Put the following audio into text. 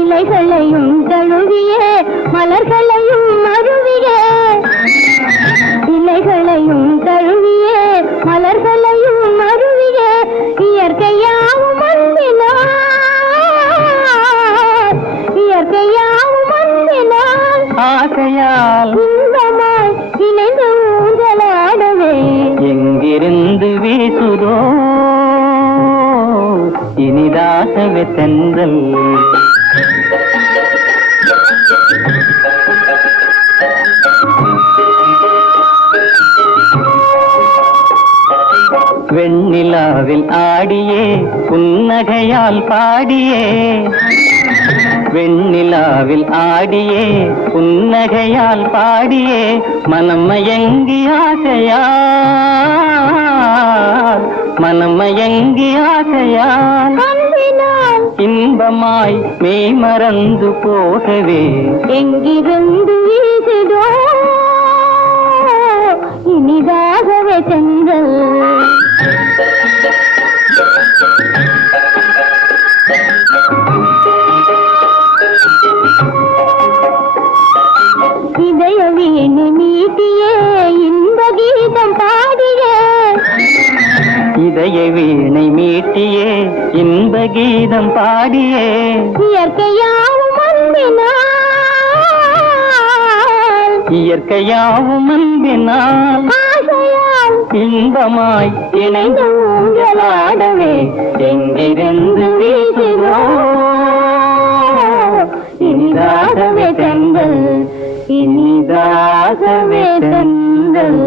இலைகளையும் தழுவிய மலர்களையும் மருவிய. இலைகளையும் தழுவிய மலர்களையும் மருவிய. இயற்கையாவும் அன்பினார் இயற்கையாவும் அன்பினார் ஆசையால் இன்பமாய் இணைந்து ஊஞ்சலாடவே. எங்கிருந்து வீசுதோ இனிதாகவே தென்றல். வெண்ணிலாவில் ஆடியே புன்னகையால் பாடியே. வெண்ணிலாவில் ஆடியே புன்னகையால் பாடியே மனம் மயங்கி ஆசையால் மனம் மயங்கி ஆசையால். இன்பமாய் மெய் மறந்து போகவே. எங்கிருந்து வீசுதோ மீட்டியே இன்ப கீதம் பாடியே இதய வீணை மீட்டியே இன்ப கீதம் பாடியே. இயற்கையாவும் அன்பினால் இயற்கையாவும் அன்பினால் இன்பமாய் இணைந்து ஊஞ்சலாடவே எங்கிருந்து வேதங்கள்